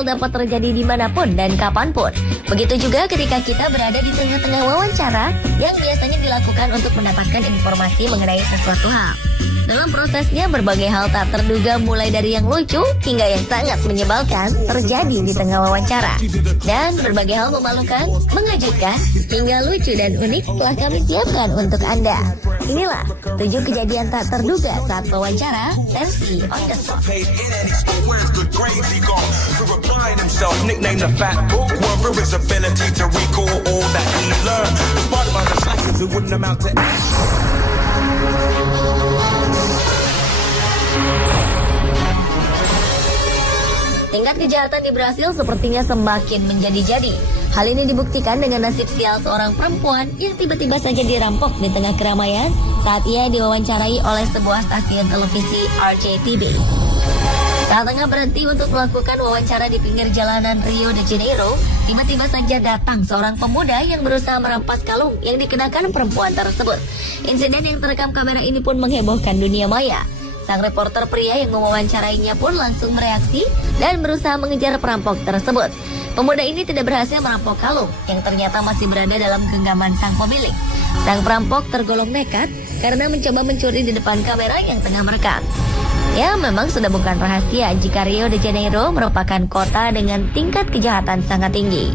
hal dapat terjadi dimanapun dan kapanpun. Begitu juga ketika kita berada di tengah-tengah wawancara yang biasanya dilakukan untuk mendapatkan informasi mengenai sesuatu hal. Dalam prosesnya, berbagai hal tak terduga mulai dari yang lucu hingga yang sangat menyebalkan terjadi di tengah wawancara. Dan berbagai hal memalukan, mengejutkan, hingga lucu dan unik telah kami siapkan untuk Anda. Inilah 7 kejadian tak terduga saat wawancara versi on the spot. Tingkat kejahatan di Brasil sepertinya semakin menjadi-jadi. Hal ini dibuktikan dengan nasib sial seorang perempuan yang tiba-tiba saja dirampok di tengah keramaian saat ia diwawancarai oleh sebuah stasiun televisi RCTV. Saat tengah berhenti untuk melakukan wawancara di pinggir jalanan Rio de Janeiro, tiba-tiba saja datang seorang pemuda yang berusaha merampas kalung yang dikenakan perempuan tersebut. Insiden yang terekam kamera ini pun menghebohkan dunia maya. Sang reporter pria yang mewawancarainya pun langsung bereaksi dan berusaha mengejar perampok tersebut. Pemuda ini tidak berhasil merampok kalung yang ternyata masih berada dalam genggaman sang pemilik. Sang perampok tergolong nekat karena mencoba mencuri di depan kamera yang tengah merekam. Ya, memang sudah bukan rahasia jika Rio de Janeiro merupakan kota dengan tingkat kejahatan sangat tinggi.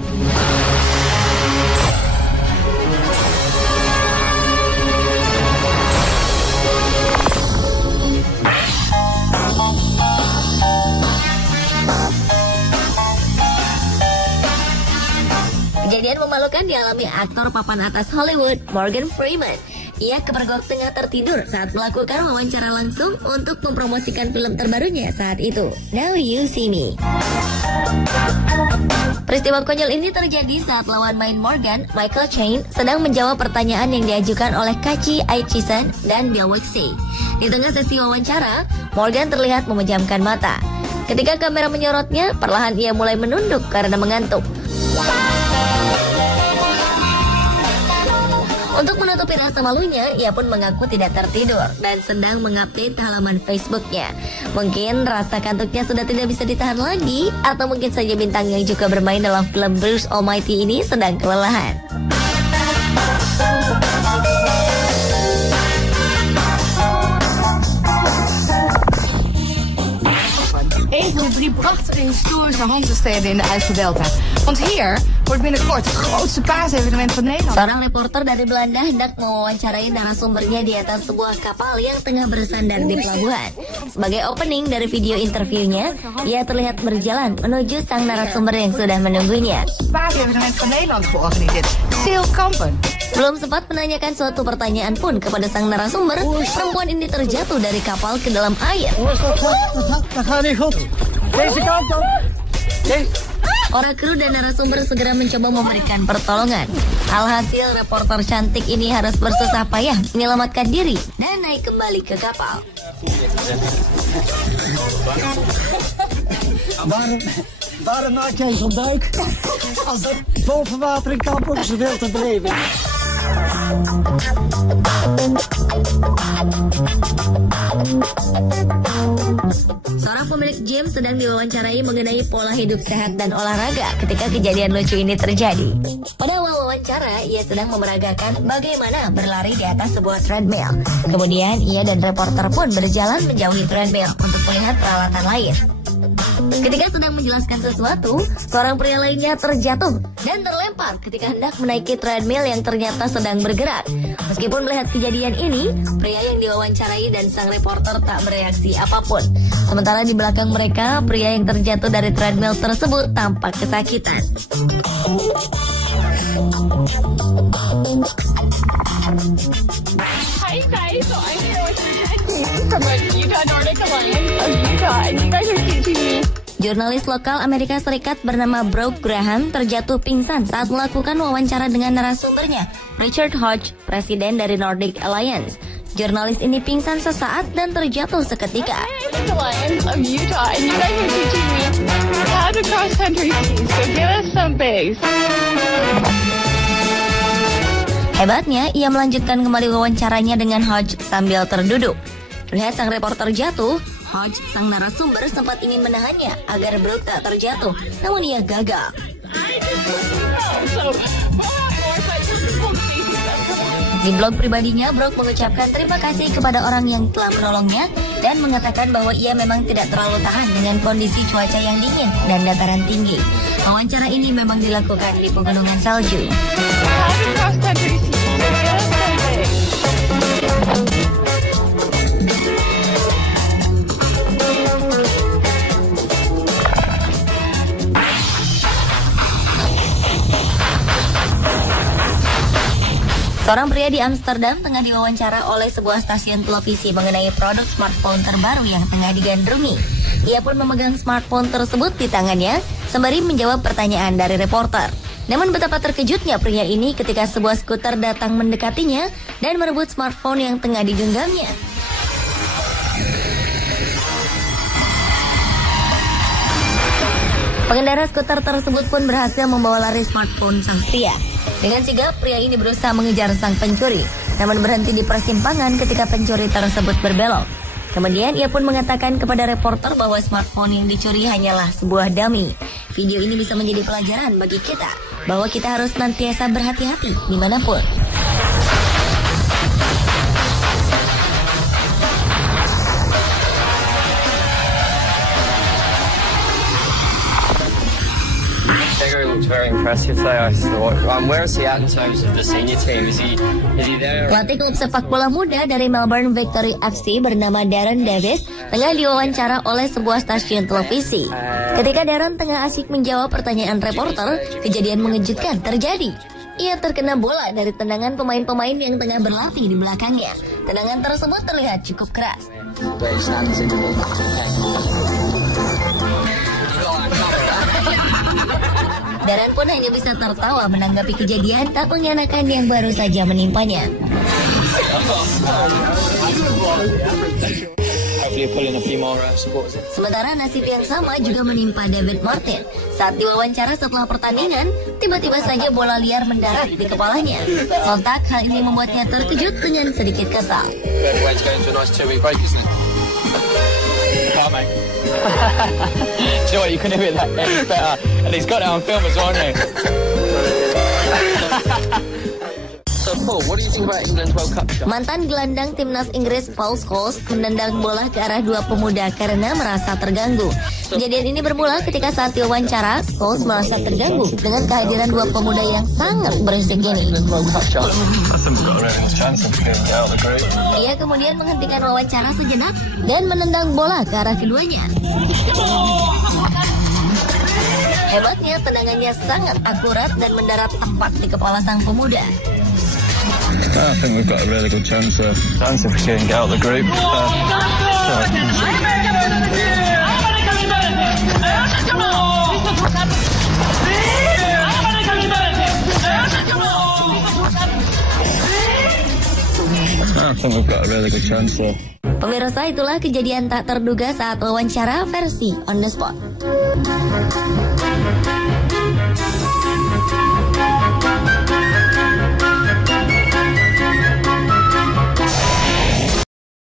Kejadian memalukan dialami aktor papan atas Hollywood, Morgan Freeman. Ia kepergok tengah tertidur saat melakukan wawancara langsung untuk mempromosikan film terbarunya saat itu, Now You See Me. Peristiwa konyol ini terjadi saat lawan main Morgan, Michael Caine, sedang menjawab pertanyaan yang diajukan oleh Kachi Aichison dan Bill Wixie. Di tengah sesi wawancara, Morgan terlihat memejamkan mata. Ketika kamera menyorotnya, perlahan ia mulai menunduk karena mengantuk. Untuk menutupi rasa malunya, ia pun mengaku tidak tertidur dan sedang mengupdate halaman Facebooknya. Mungkin rasa kantuknya sudah tidak bisa ditahan lagi, atau mungkin saja bintang yang juga bermain dalam film Bruce Almighty ini sedang kelelahan. Even de 3 prachtige historische Hanzesteden in de IJsseldelta. Want hier wordt binnenkort het grootste paasevenement van Nederland. Seorang reporter dari Belanda hendak mewawancarai narasumbernya di atas sebuah kapal yang tengah bersandar di pelabuhan. Sebagai opening dari video interviewnya, ia terlihat berjalan menuju sang narasumber yang sudah menunggunya. Paasevenement van Nederland georganiseerd. Sail Kampen. Belum sempat menanyakan suatu pertanyaan pun kepada sang narasumber, perempuan ini terjatuh dari kapal ke dalam air. Para kru dan narasumber segera mencoba memberikan pertolongan. Alhasil reporter cantik ini harus bersusah payah menyelamatkan diri dan naik kembali ke kapal. Waarom maak jij zo'n duik als dat boven water in kamp ook zoveel te beleven? Seorang pemilik gym sedang diwawancarai mengenai pola hidup sehat dan olahraga ketika kejadian lucu ini terjadi. Pada awal wawancara, ia sedang memeragakan bagaimana berlari di atas sebuah treadmill. Kemudian ia dan reporter pun berjalan menjauhi treadmill untuk melihat peralatan lain. Ketika sedang menjelaskan sesuatu, seorang pria lainnya terjatuh dan terlempar ketika hendak menaiki treadmill yang ternyata sedang bergerak. Meskipun melihat kejadian ini, pria yang diwawancarai dan sang reporter tak bereaksi apapun. Sementara di belakang mereka, pria yang terjatuh dari treadmill tersebut tampak kesakitan. Hi guys, so I'm here with from Utah Nordic Alliance of Utah, and you guys are teaching me. Jurnalis lokal Amerika Serikat bernama Brooke Graham terjatuh pingsan saat melakukan wawancara dengan narasumbernya, Richard Hodge, presiden dari Nordic Alliance. Jurnalis ini pingsan sesaat dan terjatuh seketika. Nordic Alliance of Utah, and you guys are teaching me how to cross country ski. So give us some bass. Hebatnya, ia melanjutkan kembali wawancaranya dengan Hodge sambil terduduk. Lihat sang reporter jatuh, Hodge, sang narasumber sempat ingin menahannya agar Brooke tak terjatuh, namun ia gagal. Di blog pribadinya, Brooke mengucapkan terima kasih kepada orang yang telah menolongnya dan mengatakan bahwa ia memang tidak terlalu tahan dengan kondisi cuaca yang dingin dan dataran tinggi. Wawancara ini memang dilakukan di pegunungan salju. Seorang pria di Amsterdam tengah diwawancara oleh sebuah stasiun televisi mengenai produk smartphone terbaru yang tengah digandrungi. Ia pun memegang smartphone tersebut di tangannya sembari menjawab pertanyaan dari reporter. Namun betapa terkejutnya pria ini ketika sebuah skuter datang mendekatinya dan merebut smartphone yang tengah digenggamnya. Pengendara skuter tersebut pun berhasil membawa lari smartphone sang pria. Dengan sigap, pria ini berusaha mengejar sang pencuri, namun berhenti di persimpangan ketika pencuri tersebut berbelok. Kemudian ia pun mengatakan kepada reporter bahwa smartphone yang dicuri hanyalah sebuah dummy. Video ini bisa menjadi pelajaran bagi kita, bahwa kita harus senantiasa berhati-hati dimanapun. Very impressive today, I thought. Where is he at in terms of the senior team? Is he there? Pelatih klub sepak bola muda dari Melbourne Victory FC bernama Darren Davis tengah diwawancara oleh sebuah stasiun televisi. Ketika Darren tengah asik menjawab pertanyaan reporter, kejadian mengejutkan terjadi. Ia terkena bola dari tendangan pemain-pemain yang tengah berlatih di belakangnya. Tendangan tersebut terlihat cukup keras. Darren pun hanya bisa tertawa menanggapi kejadian tak mengenakan yang baru saja menimpanya. Sementara nasib yang sama juga menimpa David Martin. Saat diwawancara setelah pertandingan, tiba-tiba saja bola liar mendarat di kepalanya. Sontak hal ini membuatnya terkejut dengan sedikit kesal. Do you know what, you couldn't have hit that any better. And he's got it on film as well, hasn't he? So Paul, what do you think about England's World Cup shot? Mantan gelandang timnas Inggris Paul Scholes menendang bola ke arah dua pemuda karena merasa terganggu. Kejadian ini bermula ketika saat diwawancara, Scholes merasa terganggu dengan kehadiran dua pemuda yang sangat berisik ini. Ia kemudian menghentikan wawancara sejenak dan menendang bola ke arah keduanya. Hebatnya, tendangannya sangat akurat dan mendarat tepat di kepala sang pemuda. I think we've got a really good chance if we can get out of the group. I think we've got a really good chance there. Pemirsa, itulah kejadian tak terduga saat wawancara versi On The Spot.